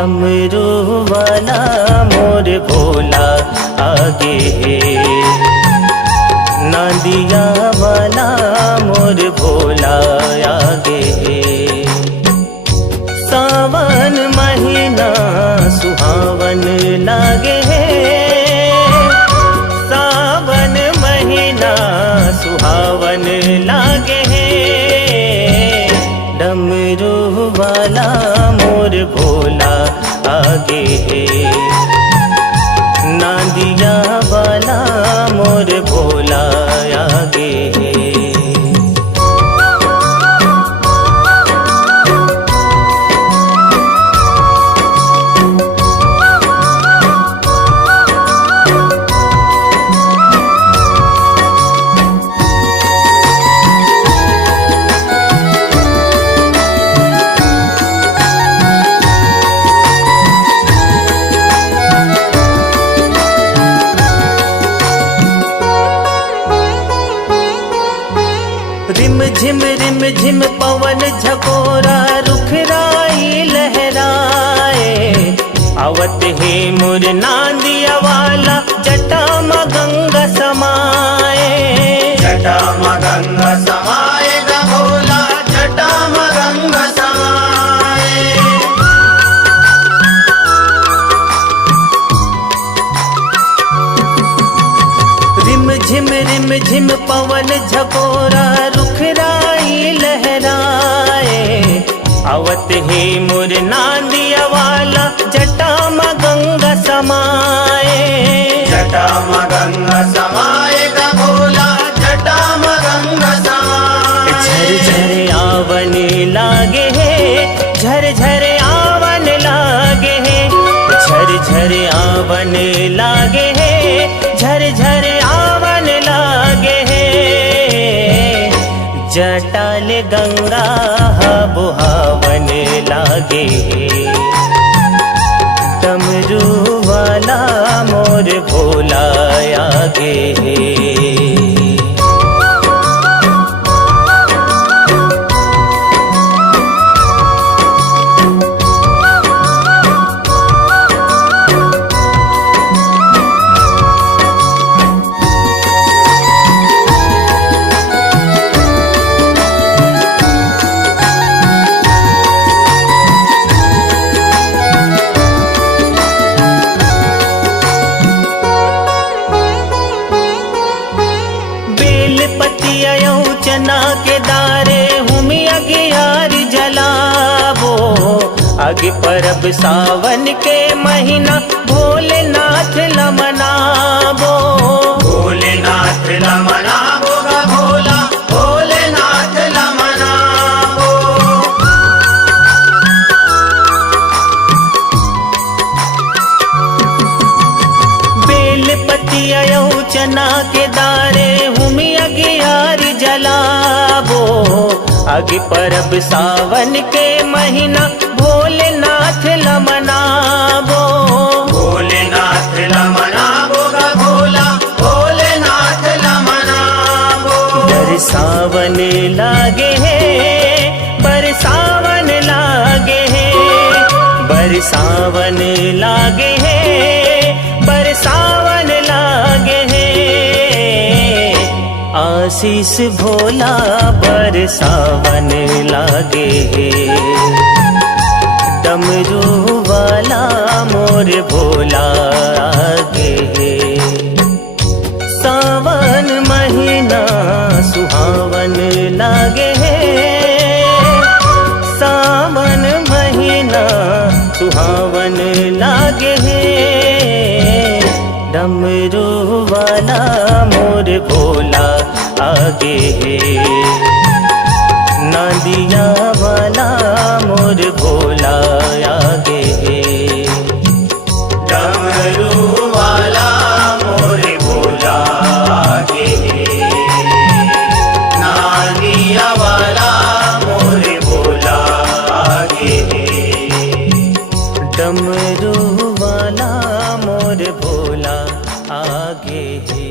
डमरू वाला मोर भोला आगे है, नांदिया वाला मोर भोला आगे है। सावन महीना सुहावन लागे है, सावन महीना सुहावन लागे है। डमरू वाला मोर भोला आगे है, नांदिया वाला मोर भोला आगे है। रिम झिम पवन झकोरा रुखराई लहराए, आवत है मोर नांदिया वाला जटा में गंगा समाए। जटा में गंगा समाए ग भोला, जटा में गंगा समाए। रिम झिम पवन झकोरा रुखराई लहराए, आवत है मोर नांदिया वाला जटा में गंगा समाए। जटा में गंगा समाए ग भोला, जटा में गंगा समाए। झर आवन लागे है, झर आवन लागे है, झर आवन लागे है, झर आवन लागे है। जटाल गंगा बुहावन लागे है, डमरू वाला मोर भोला आगे है। चना के दारे हुमी अगियार जलाबो, आगे परब सावन के महीना भोलेनाथ लमनाबो। भोलेनाथ लमनाबो ग भोला, भोलेनाथ लमनाबो। बेलपति आयो चना के दारे हुमी अगियार जलाबो, आगे परब सावन के महीना भोलेनाथ लमनाबो। भोलेनाथ लमनाबो ग भोला, भोलेनाथ लमनाबो। बरसावन लागे है, बरसावन लागे है, बरसावन लागे है, बरसावन लागे है। आशीष भोला बरसावन लागे है, डमरू वाला मोर भोला आगे है। सावन महीना सुहावन लागे है, सावन महीना सुहावन लागे है। डमरू वाला मोर भोला आगे है, नांदिया वाला मोर भोला आगे है। डमरू वाला मोर भोला आगे है, नांदिया वाला मोर भोला आगे है। डमरू वाला मोर भोला आगे है।